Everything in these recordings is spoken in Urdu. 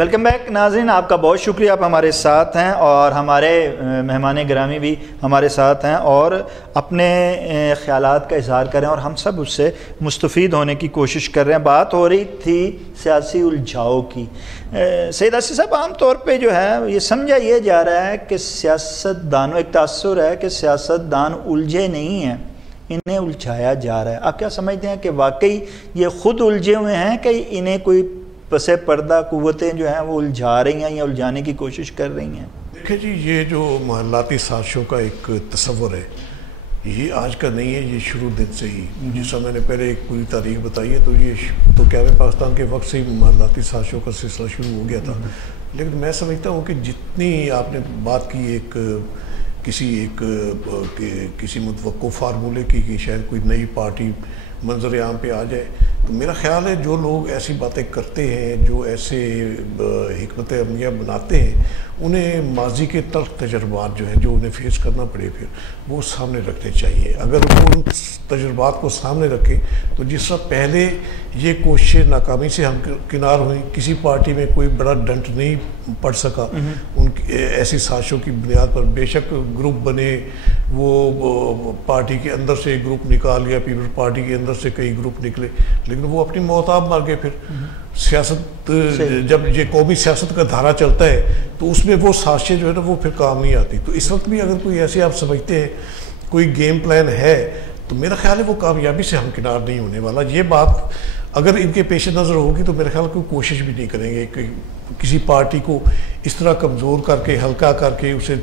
ویلکم بیک ناظرین، آپ کا بہت شکریہ، آپ ہمارے ساتھ ہیں اور ہمارے مہمان گرامی بھی ہمارے ساتھ ہیں اور اپنے خیالات کا اظہار کریں اور ہم سب اس سے مستفید ہونے کی کوشش کر رہے ہیں۔ بات ہو رہی تھی سیاسی الجھاؤ کی۔ سید آصف صاحب، عام طور پہ جو ہے یہ سمجھا یہ جا رہا ہے کہ سیاست دانوں، ایک تاثر ہے کہ سیاست دان الجھے نہیں ہیں، انہیں الجھایا جا رہا ہے۔ آپ کیا سمجھتے ہیں کہ واقعی یہ خود الجھے ہوئے ہیں کہ انہیں کوئی پس پردہ قوتیں جو ہیں وہ الجھا رہی ہیں یا الجھانے کی کوشش کر رہی ہیں؟ دیکھیں جی، یہ جو محلاتی سازشوں کا ایک تصور ہے یہ آج کا نہیں ہے، یہ شروع دن سے ہی، جیسا میں نے پہلے ایک پوری تاریخ بتائی ہے تو یہ تو قیام پاکستان کے وقت سے ہی محلاتی سازشوں کا سلسلہ شروع ہو گیا تھا۔ لیکن میں سمجھتا ہوں کہ جتنی آپ نے بات کی کسی متوقع فارمولے کی کہ شاید کوئی نئی پارٹی منظر عام پہ آ جائے، تو میرا خیال ہے جو لوگ ایسی باتیں کرتے ہیں، جو ایسے حکمت عملیہ بناتے ہیں، انہیں ماضی کے تلخ تجربات جو ہیں جو انہیں فیس کرنا پڑے پھر وہ سامنے رکھنے چاہیے۔ اگر وہ ان تجربات کو سامنے رکھیں تو جس طرح پہلے یہ کوششیں ناکامی سے ہمکنار ہوئیں، کسی پارٹی میں کوئی بڑا ڈنٹ نہیں پڑ سکا ان ایسی سازشوں کی بنیاد پر، بے شک گروپ بنے، وہ پارٹی کے اندر سے گروپ نکال لیا، پیپلز پارٹی کے اندر سے کئی گروپ نکلے، لیکن وہ اپنی موتاب مار گئے۔ پھر سیاست جب یہ قومی سیاست کا دھارا چلتا ہے تو اس میں وہ سازشیں جو ہے نا وہ پھر کام نہیں آتی۔ تو اس وقت بھی اگر کوئی ایسے آپ سمجھتے ہیں کوئی گیم پلان ہے تو میرا خیال ہے وہ کامیابی سے ہمکنار نہیں ہونے والا۔ یہ بات اگر ان کے پیش نظر ہوگی تو میرا خیال کوئی کوشش بھی نہیں کریں گے کہ کسی پارٹی کو اس طرح کمزور کر کے، ہلکا کر کے، اسے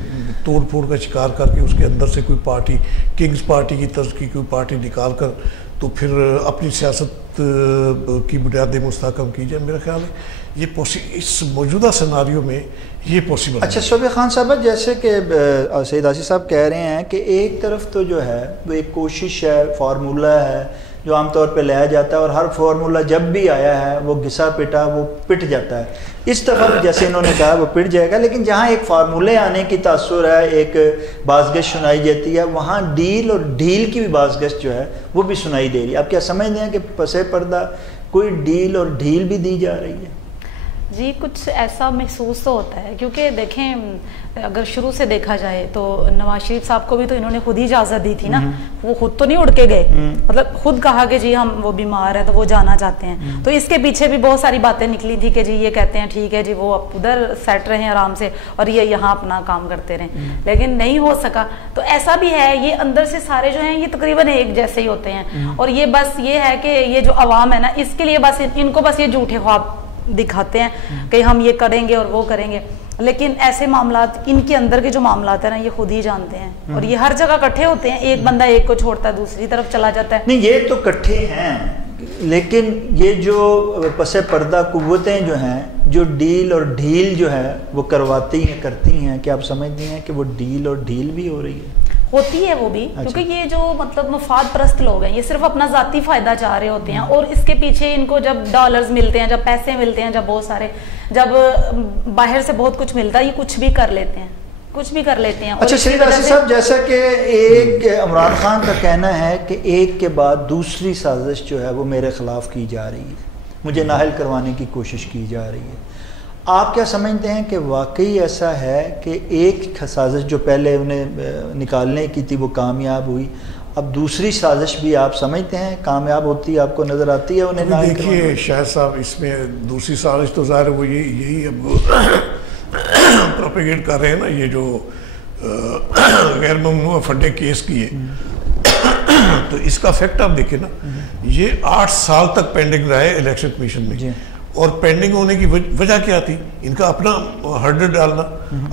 توڑ پھوڑ کا شکار کر کے اس کے اندر سے کوئی پارٹی، کنگز پارٹی کی طرز کی کوئی پارٹی نکال کر تو پھر اپنی سیاست کی بنیادیں مستحکم کی جائے۔ میرا خیال ہے یہ اس موجودہ سیناریو میں یہ پاسبل ہے۔ اچھا شعبہ خان صاحب، جیسے کہ سید آصف صاحب کہہ رہے ہیں کہ ایک طرف تو جو ہے وہ ایک کوشش ہے، فارمولہ ہے جو عام طور پہ لایا جاتا ہے اور ہر فارمولہ جب بھی آیا ہے وہ گھسا پٹا وہ پٹ جاتا ہے۔ اس دفعہ جیسے انہوں نے کہا وہ پٹ جائے گا، لیکن جہاں ایک فارمولے آنے کی تاثر ہے، ایک بازگشت سنائی جاتی ہے، وہاں ڈیل اور ڈھیل کی بھی بازگشت جو ہے وہ بھی سنائی دے رہی ہے۔ آپ کیا سمجھتے ہیں کہ پس پردہ کوئی ڈیل اور ڈھیل بھی دی جا رہی ہے؟ جی کچھ ایسا محسوس تو ہوتا ہے، کیونکہ دیکھیں اگر شروع سے دیکھا جائے تو نواز شریف صاحب کو بھی تو انہوں نے خود ہی اجازت دی تھی نا، وہ خود تو نہیں اڑ کے گئے، مطلب خود کہا کہ جی ہم وہ بیمار ہے تو وہ جانا چاہتے ہیں، تو اس کے پیچھے بھی بہت ساری باتیں نکلی تھی کہ جی یہ کہتے ہیں ٹھیک ہے جی وہ ادھر سیٹ رہیں آرام سے اور یہ یہاں اپنا کام کرتے رہیں، لیکن نہیں ہو سکا۔ تو ایسا بھی ہے، یہ اندر سے سارے جو ہیں یہ تقریباً ایک جیسے ہی ہوتے ہیں، اور یہ بس یہ ہے کہ یہ جو عوام ہے نا اس کے لیے بس ان کو بس یہ جھوٹے خواب دکھاتے ہیں کہ ہم یہ کریں گے اور وہ کریں گے، لیکن ایسے معاملات ان کے اندر کے جو معاملات ہیں نا یہ خود ہی جانتے ہیں، اور یہ ہر جگہ اکٹھے ہوتے ہیں، ایک بندہ ایک کو چھوڑتا ہے دوسری طرف چلا جاتا ہے۔ نہیں یہ تو اکٹھے ہیں، لیکن یہ جو پس پردہ قوتیں جو ہیں جو ڈیل اور ڈھیل جو ہے وہ کرواتی ہیں کرتی ہیں، کہ آپ سمجھتی ہیں کہ وہ ڈیل اور ڈھیل بھی ہو رہی ہے؟ ہوتی ہے وہ بھی، کیونکہ یہ جو مطلب مفاد پرست لوگ ہیں یہ صرف اپنا ذاتی فائدہ چاہ رہے ہوتے ہیں، اور اس کے پیچھے ان کو جب ڈالرز ملتے ہیں، جب پیسے ملتے ہیں، جب بہت سارے، جب باہر سے بہت کچھ ملتا ہے یہ کچھ بھی کر لیتے ہیں، کچھ بھی کر لیتے ہیں۔ اچھا سید آصف صاحب، جیسا کہ ایک عمران خان کا کہنا ہے کہ ایک کے بعد دوسری سازش جو ہے وہ میرے خلاف کی جا رہی ہے، مجھے نااہل کروانے کی کوشش کی جا رہی ہے، آپ کیا سمجھتے ہیں کہ واقعی ایسا ہے کہ ایک سازش جو پہلے انہیں نکالنے کی تھی وہ کامیاب ہوئی، اب دوسری سازش بھی آپ سمجھتے ہیں کامیاب ہوتی ہے، آپ کو نظر آتی ہے انہیں؟ دیکھیے شاہد صاحب، اس میں دوسری سازش تو ظاہر وہ یہی اب پروپیگیٹ کر رہے ہیں نا، یہ جو غیر ممنوع فنڈنگ کیس کی ہے، تو اس کا فیکٹ آپ دیکھیں نا، یہ 8 سال تک پینڈنگ رہا ہے الیکشن کمیشن میں، اور پینڈنگ ہونے کی وجہ کیا تھی؟ ان کا اپنا ہرڈر ڈالنا،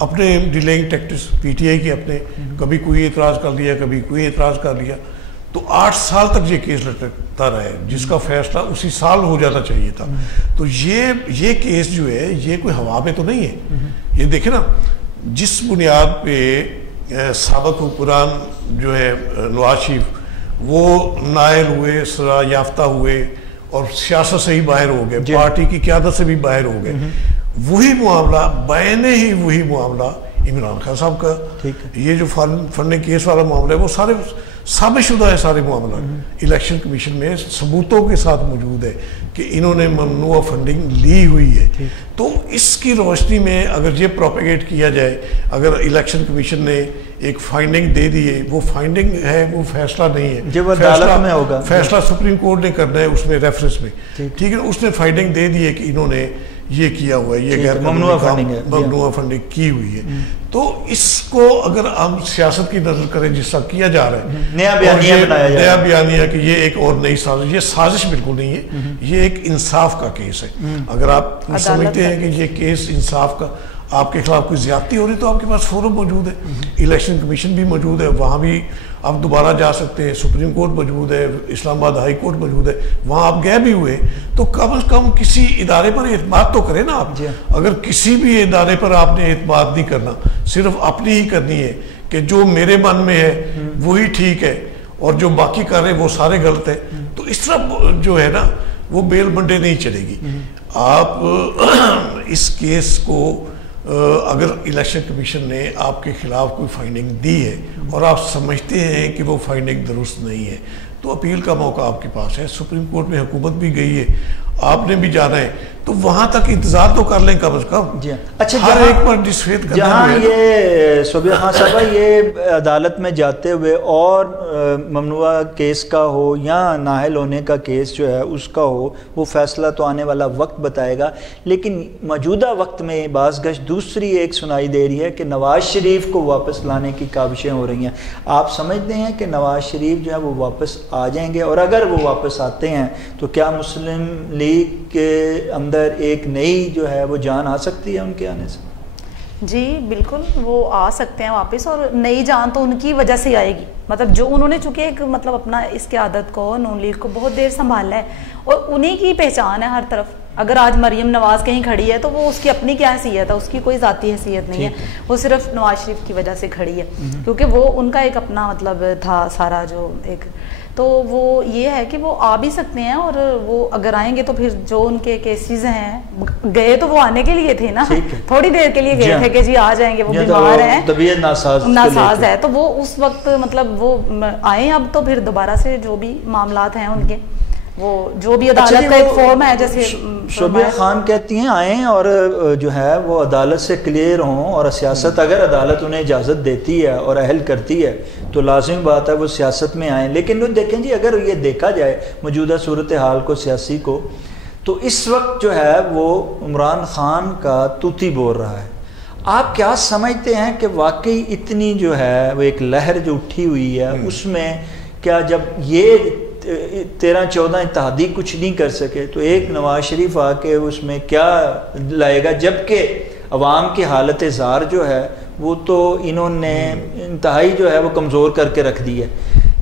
اپنے ڈیلیئنگ ٹیکٹس، پی ٹی آئی کی اپنے، کبھی کوئی اعتراض کر لیا، کبھی کوئی اعتراض کر لیا، تو 8 سال تک یہ کیس لٹکتا رہا ہے، جس کا فیصلہ اسی سال ہو جانا چاہیے تھا۔ تو یہ کیس جو ہے یہ کوئی ہوا میں تو نہیں ہے، یہ دیکھیں نا جس بنیاد پہ سابق حکمران جو ہے نواز شریف وہ نائل ہوئے، سزا یافتہ ہوئے اور سیاست سے ہی باہر ہو گئے، پارٹی کی قیادت سے بھی باہر ہو گئے، وہی معاملہ بینے ہی وہی معاملہ عمران خان صاحب کا، یہ جو فنڈنگ کیس والا معاملہ ہے وہ ثابت شدہ ہے سارے معاملات، الیکشن کمیشن میں ثبوتوں کے ساتھ موجود ہے کہ انہوں نے ممنوع فنڈنگ لی ہوئی ہے. تو اس کی روشنی میں اگر یہ پروپیگیٹ کیا جائے، اگر الیکشن کمیشن نے ایک فائنڈنگ دے دی ہے، وہ فائنڈنگ ہے، وہ فیصلہ نہیں ہے، جب عدالت میں ہوگا فیصلہ سپریم کورٹ نے کرنا ہے اس میں ریفرنس میں، ٹھیک ہے، اس نے فائنڈنگ دے دی ہے کہ انہوں نے یہ کیا ہوا ہے، یہ غیر ممنوع فنڈنگ ہے، ممنوع فنڈنگ کی ہوئی ہے. تو اس کو اگر ہم سیاست کی نظر کریں جس طرح کیا جا رہا ہے، نیا بیانیہ بنایا جا رہا ہے، نیا بیانیہ کہ یہ ایک اور نئی سازش، یہ سازش بالکل نہیں ہے، یہ ایک انصاف کا کیس ہے. اگر آپ سمجھتے ہیں کہ یہ کیس انصاف کا، آپ کے خلاف کوئی زیادتی ہو رہی تو آپ کے پاس فورم موجود ہے، الیکشن کمیشن بھی موجود ہے، وہاں بھی آپ دوبارہ جا سکتے ہیں، سپریم کورٹ موجود ہے، اسلام آباد ہائی کورٹ موجود ہے، وہاں آپ گئے بھی ہوئے، تو کم از کم کسی ادارے پر اعتماد تو کریں نا آپ. اگر کسی بھی ادارے پر آپ نے اعتماد نہیں کرنا، صرف اپنی ہی کرنی ہے کہ جو میرے من میں ہے وہی ٹھیک ہے اور جو باقی کر رہے ہیں وہ سارے غلط ہیں، تو اس طرح جو ہے نا وہ بیل بنڈے نہیں چلے گی. آپ اس کیس کو اگر الیکشن کمیشن نے آپ کے خلاف کوئی فائنڈنگ دی ہے اور آپ سمجھتے ہیں کہ وہ فائنڈنگ درست نہیں ہے تو اپیل کا موقع آپ کے پاس ہے. سپریم کورٹ میں حکومت بھی گئی ہے، آپ نے بھی جانا ہے، تو وہاں تک انتظار تو کر لیں کم از کم. اچھا، ہر ایک پر ڈسفیت کرنا جہاں یہ صوبیہ خان صاحبہ یہ عدالت میں جاتے ہوئے اور ممنوع کیس کا ہو یا نااہل ہونے کا کیس جو ہے اس کا ہو، وہ فیصلہ تو آنے والا وقت بتائے گا، لیکن موجودہ وقت میں باز گشت دوسری ایک سنائی دے رہی ہے کہ نواز شریف کو واپس لانے کی کاوشیں ہو رہی ہیں. آپ سمجھتے ہیں کہ نواز شریف جو ہے وہ واپس آ جائیں گے؟ اور اگر وہ واپس آتے ہیں تو کیا مسلم لیگ کے اندر ایک نئی جو ہے وہ جان آ سکتی ہے ان کے آنے سے؟ جی بالکل، وہ آ سکتے ہیں واپس، اور نئی جان تو ان کی وجہ سے آئے گی. مطلب جو انہوں نے چونکہ ایک مطلب اپنا اس کی عادت کو، نون لیگ کو بہت دیر سنبھالا ہے اور انہی کی پہچان ہے ہر طرف. اگر آج مریم نواز کہیں کھڑی ہے تو وہ اس کی اپنی کیا حیثیت ہے، اس کی کوئی ذاتی حیثیت نہیں ہے، وہ صرف نواز شریف کی وجہ سے کھڑی ہے، کیونکہ وہ ان کا ایک اپنا مطلب تھا سارا جو ایک. تو وہ یہ ہے کہ وہ آ بھی سکتے ہیں، اور وہ اگر آئیں گے تو پھر جو ان کے کیسز ہیں، گئے تو وہ آنے کے لیے تھے نا، تھوڑی دیر کے لیے گئے تھے کہ جی آ جائیں گے، وہ بیمار ہیں، طبیعت ناساز ہے، تو وہ اس وقت مطلب وہ آئیں. اب تو پھر دوبارہ سے جو بھی معاملات ہیں ان کے، وہ جو بھی عدالت کا ایک فارم ہے، جیسے شوبیہ خان کہتی ہیں آئیں اور جو ہے وہ عدالت سے کلیئر ہوں، اور سیاست اگر عدالت انہیں اجازت دیتی ہے اور اہل کرتی ہے تو لازم بات ہے وہ سیاست میں آئیں. لیکن وہ دیکھیں جی، اگر یہ دیکھا جائے موجودہ صورتحال کو، سیاسی کو، تو اس وقت جو ہے وہ عمران خان کا توتی بول رہا ہے. آپ کیا سمجھتے ہیں کہ واقعی اتنی جو ہے وہ ایک لہر جو اٹھی ہوئی ہے اس میں کیا جب یہ 13-14 اتحادی کچھ نہیں کر سکے تو ایک نواز شریف آ کے اس میں کیا لائے گا؟ جبکہ عوام کی حالت زار جو ہے وہ تو انہوں نے انتہائی جو ہے وہ کمزور کر کے رکھ دی ہے.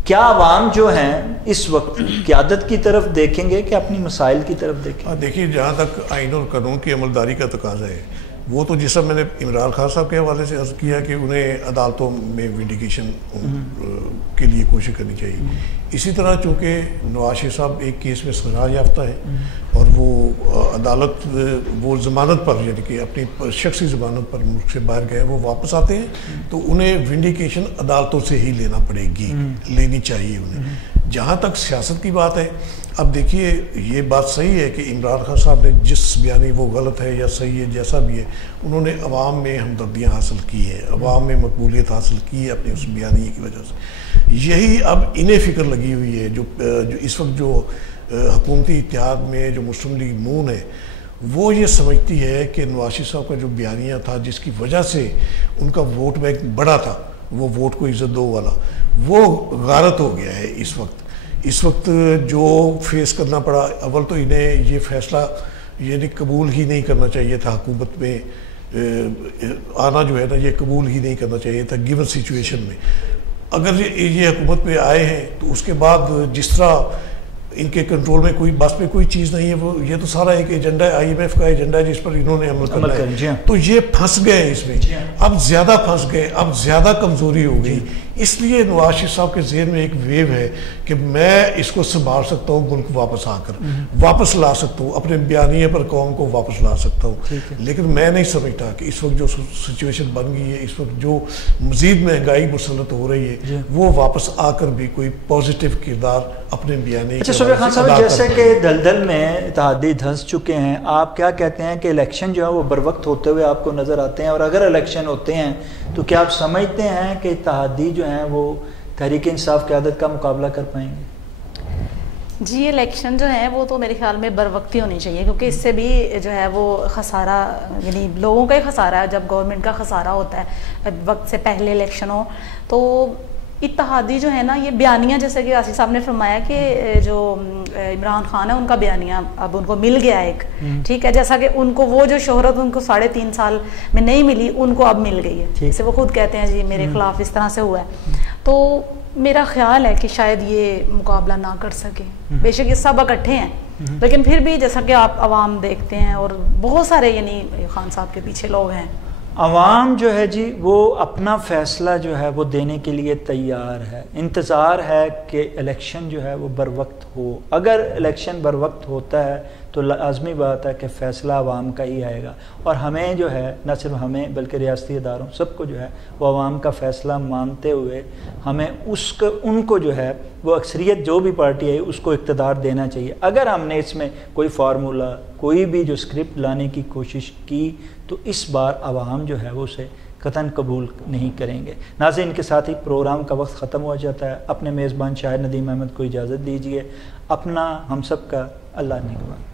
کیا عوام جو ہیں اس وقت قیادت کی طرف دیکھیں گے کہ اپنی مسائل کی طرف دیکھیں؟ دیکھیے، جہاں تک آئین اور قانون کی عملداری کا تقاضا ہے، وہ تو جیسا میں نے عمران خان صاحب کے حوالے سے عرض کیا کہ انہیں عدالتوں میں وینڈیکیشن کے لیے کوشش کرنی چاہیے. اسی طرح چونکہ نواز شریف صاحب ایک کیس میں سزا یافتہ ہے اور وہ عدالت وہ ضمانت پر، یعنی کہ اپنی شخصی ضمانت پر ملک سے باہر گئے، وہ واپس آتے ہیں تو انہیں وینڈیکیشن عدالتوں سے ہی لینا پڑے گی، لینی چاہیے انہیں. جہاں تک سیاست کی بات ہے، اب دیکھیے یہ بات صحیح ہے کہ عمران خان صاحب نے جس بیانی وہ غلط ہے یا صحیح ہے جیسا بھی ہے، انہوں نے عوام میں ہمدردیاں حاصل کی ہیں، عوام میں مقبولیت حاصل کی ہے اپنے اس بیانیے کی وجہ سے. یہی اب انہیں فکر لگی ہوئی ہے جو اس وقت جو حکومتی اتحاد میں جو مسلم لیگ نون ہے، وہ یہ سمجھتی ہے کہ نواز شریف صاحب کا جو بیانیہ تھا جس کی وجہ سے ان کا ووٹ بینک بڑا تھا، وہ ووٹ کو عزت دو والا، وہ غارت ہو گیا ہے. اس وقت جو فیس کرنا پڑا، اول تو انہیں یہ فیصلہ یعنی قبول ہی نہیں کرنا چاہیے تھا، حکومت میں آنا جو ہے نا یہ قبول ہی نہیں کرنا چاہیے تھا گیون سچویشن میں. اگر یہ حکومت میں آئے ہیں تو اس کے بعد جس طرح ان کے کنٹرول میں کوئی بس میں کوئی چیز نہیں ہے، وہ یہ تو سارا ایک ایجنڈا ہے، IMF کا ایجنڈا ہے جس پر انہوں نے عمل کرنا ہے. تو یہ پھنس گئے اس میں، اب زیادہ پھنس گئے، اب زیادہ کمزوری ہو گئی. اس لیے نواز شریف صاحب کے ذہن میں ایک ویو ہے کہ میں اس کو سنبھال سکتا ہوں، ملک واپس آ کر واپس لا سکتا ہوں، اپنے بیانیے پر قوم کو واپس لا سکتا ہوں. لیکن میں نہیں سمجھتا کہ اس وقت جو سچویشن بن گئی ہے، اس وقت جو مزید مہنگائی مسلط ہو رہی ہے، وہ واپس آ کر بھی کوئی پازیٹیو کردار اپنے بیانیے. اچھا صبح خان صاحب، جیسے کہ دلدل میں اتحادی دھنس چکے ہیں، آپ کیا کہتے ہیں کہ الیکشن جو ہے وہ بر وقت ہوتے ہوئے آپ کو نظر آتے ہیں؟ اور اگر الیکشن ہوتے ہیں تو کیا آپ سمجھتے ہیں کہ اتحادی جو ہیں وہ تحریک انصاف قیادت کا مقابلہ کر پائیں گے؟ جی الیکشن جو ہیں وہ تو میرے خیال میں بر وقت ہی ہونی چاہیے، کیونکہ اس سے بھی جو ہے وہ خسارہ، یعنی لوگوں کا ہی خسارہ ہے. جب گورنمنٹ کا خسارہ ہوتا ہے وقت سے پہلے الیکشن ہو تو اتحادی جو ہے نا، یہ بیانیہ جیسے کہ آصف صاحب نے فرمایا کہ جو عمران خان ہے ان کا بیانیہ اب ان کو مل گیا ایک، ٹھیک ہے، جیسا کہ ان کو وہ جو شہرت ان کو 3.5 سال میں نہیں ملی ان کو اب مل گئی ہے، جیسے وہ خود کہتے ہیں جی میرے خلاف اس طرح سے ہوا ہے. تو میرا خیال ہے کہ شاید یہ مقابلہ نہ کر سکے. بے شک یہ سب اکٹھے ہیں، لیکن پھر بھی جیسا کہ آپ عوام دیکھتے ہیں اور بہت سارے یعنی خان صاحب کے پیچھے لوگ ہیں، عوام جو ہے جی وہ اپنا فیصلہ جو ہے وہ دینے کے لیے تیار ہے. انتظار ہے کہ الیکشن جو ہے وہ بر وقت ہو. اگر الیکشن بر وقت ہوتا ہے تو لازمی بات ہے کہ فیصلہ عوام کا ہی آئے گا. اور ہمیں جو ہے نہ صرف ہمیں بلکہ ریاستی اداروں سب کو جو ہے وہ عوام کا فیصلہ مانتے ہوئے ہمیں ان کو جو ہے وہ اکثریت جو بھی پارٹی ہے اس کو اقتدار دینا چاہیے. اگر ہم نے اس میں کوئی فارمولہ، کوئی بھی جو اسکرپٹ لانے کی کوشش کی تو اس بار عوام جو ہے وہ اسے قطعاً قبول نہیں کریں گے. ناظرین، کے ساتھ ہی پروگرام کا وقت ختم ہو جاتا ہے. اپنے میزبان شاہد ندیم احمد کو اجازت دیجیے. اپنا ہم سب کا اللہ نگہبان.